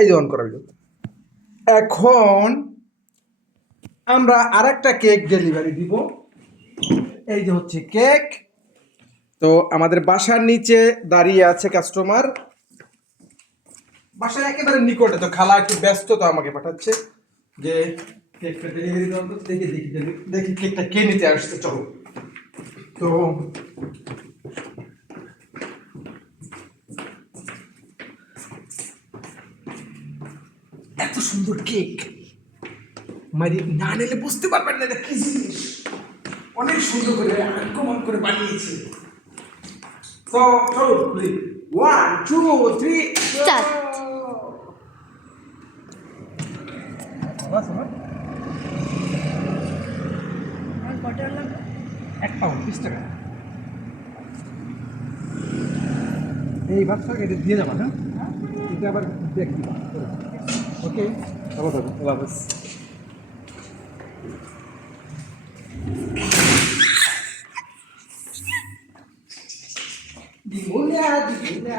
এই যে অন করা হইলো। এখন আমরা আরেকটা কেক ডেলিভারি দিব। এই যে হচ্ছে কেক। তো আমাদের বাসার নিচে দাঁড়িয়ে আছে কাস্টমার, বাসার একেবারে নিকটে। তো খালা একটু ব্যস্ত, তো আমাকে পাঠাচ্ছে যে কেকটা ডেলিভারি দাও। তো দেখি দেখি দেখি কেকটা কে নিতে আসছে। চলো। তো এত সুন্দর কেক মানে না নিলে বুঝতে পারবেন না এটা কি জিনিস। অনেক সুন্দর করে আনকমন করে বানিয়েছে। তো চলো খুলি। 1 2 3 Start. বাস আমার আর কটা লাগবে? 1 পাউন্ড 20 টাকা। এই বাক্স এটা দিয়ে যাবা। হ্যাঁ, এটা আবার দেখ দিবা। ওকে, আবার হবে। আল্লাহ হাফেজ। দিমুনা দিমুনা